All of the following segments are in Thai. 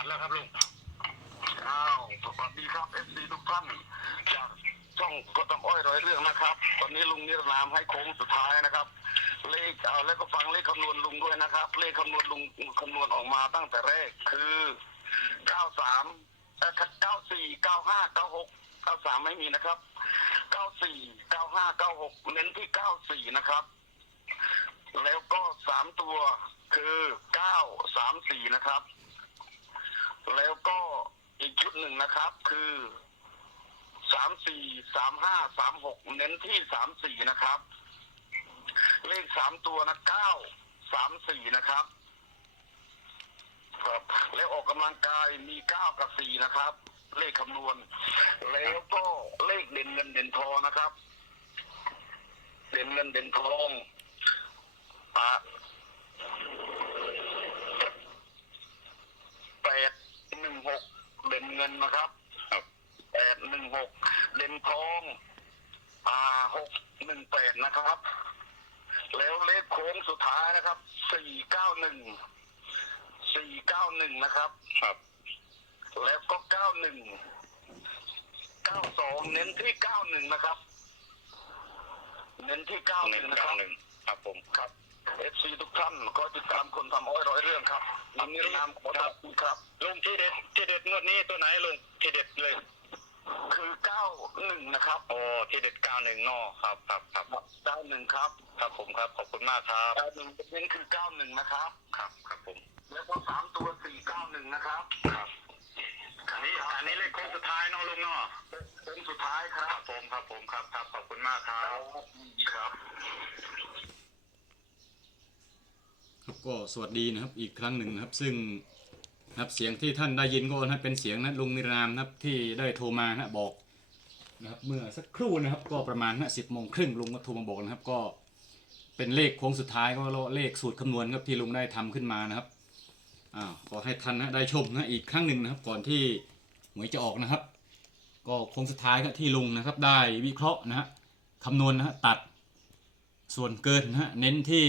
ทแล้วครับลุงอ้าวสวัสดีครับเอฟซีทุกท่านจากช่องก็ต้องอ้อยร้อยเรื่องนะครับ ตอนนี้ลุงนิรนามให้โค้งสุดท้ายนะครับ เลขเอาแล้วก็ฟังเลขคำนวณลุงด้วยนะครับ เลขคำนวณลุงคำนวณออกมาตั้งแต่แรกคือเก้าสามเก้าสี่เก้าห้าเก้าหกเก้าสามไม่มีนะครับเก้าสี่เก้าห้าเก้าหกเน้นที่เก้าสี่นะครับ แล้วก็สามตัวคือเก้าสามสี่นะครับ แล้วก็อีกชุดห นะครับ คือสามสี่สามห้าสามหกเน้นที่สามสี่นะครับ เลขสามตัวนะเก้าสามสี่นะครับครับแล้วออกกำลังกายมีเก้ากับสี่นะครับ เลขคำนวณ แล้วก็เลขเด่นเงินเด่นทองนะครับ เด่นเงินเด่นทองอะ แปดหนึ่งหก เด่นเงินนะครับครับแปดหนึ่งหกเด่นทองอ่าหกหนึ่งแปดนะครับ แล้วเลขโค้งสุดท้ายนะครับสี่เก้าหนึ่งสี่เก้าหนึ่งนะครับ ครับ แล้วก็เก้าหนึ่งเก้าสองเน้นที่เก้าหนึ่งนะครับ เน้นที่เก้าหหนึ่นึ่งงนะคเก้ารับหนึ่งครับผม ครับ เอฟซีทุกท่านก็ติดตามคนทำอ้อยร้อยเรื่องครับยินดีนามขอขอบคุณครับ ลุงที่เด็ดที่เด็ดงวดนี้ตัวไหนลุงที่เด็ดเลย คือเก้าหนึ่งนะครับโอ้ที่เด็ดเก้าหนึ่งนอครับครับครับเก้าหนึ่งครับครับผมครับขอบคุณมากครับเก้าหนึ่งเน้นคือเก้าหนึ่งนะครับครับครับผม แล้วก็สามตัวสี่เก้าหนึ่งนะครับครับอันนี้อันนี้เลขโค้งสุดท้ายเนอะลุงเนาะเป็นสุดท้ายคครัรับบผมครับผมครับครับขอบคุณมากครับครับครับ ก็สวัสดีนะครับอีกครั้งหนึ่งนะครับ ซึ่งนะครับเสียงที่ท่านได้ยินก็นะครับเป็นเสียงนะลุงนิรามนะครับที่ได้โทรมานะบอกนะครับเมื่อสักครู่นะครับ ก็ประมาณนะสิบโมงครึ่งลุงก็โทรมาบอกนะครับ ก็เป็นเลขโค้งสุดท้ายก็เลขสูตรคำนวณครับที่ลุงได้ทำขึ้นมานะครับอ้าวขอให้ท่านนะได้ชมนะอีกครั้งหนึ่งนะครับ ก่อนที่หวยจะออกนะครับ ก็โค้งสุดท้ายครับที่ลุงนะครับ ได้วิเคราะห์นะฮะคำนวณนะฮะตัดส่วนเกินนะฮะเน้นที่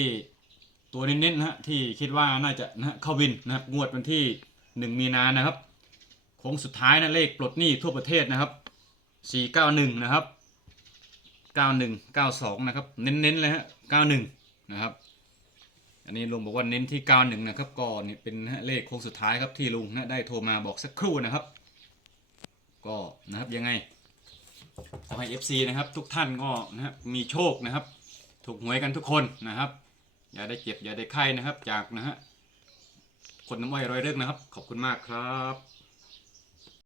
ตัวเน้นๆนะฮะที่คิดว่าน่าจะนะฮะเข้าวินนะครับงวดวันที่ 1 มีนานะครับโค้งสุดท้ายนะเลขปลดหนี้ทั่วประเทศนะครับ 491 นะครับ 91 92 นะครับ เน้นๆเลยฮะ91 นะครับ อันนี้ลุงบอกว่าเน้นที่ 91 นะครับก็นี่เป็นเลขโค้งสุดท้ายครับที่ลุงนะได้โทรมาบอกสักครู่นะครับ ก็นะครับยังไงขอให้ FC นะครับ ทุกท่านก็นะครับมีโชคนะครับ ถูกหวยกันทุกคนนะครับ อย่าได้เจ็บอย่าได้ไข้นะครับ จากนะฮะคนน้ำอ้อยร้อยเรื่องนะครับ ขอบคุณมากครับ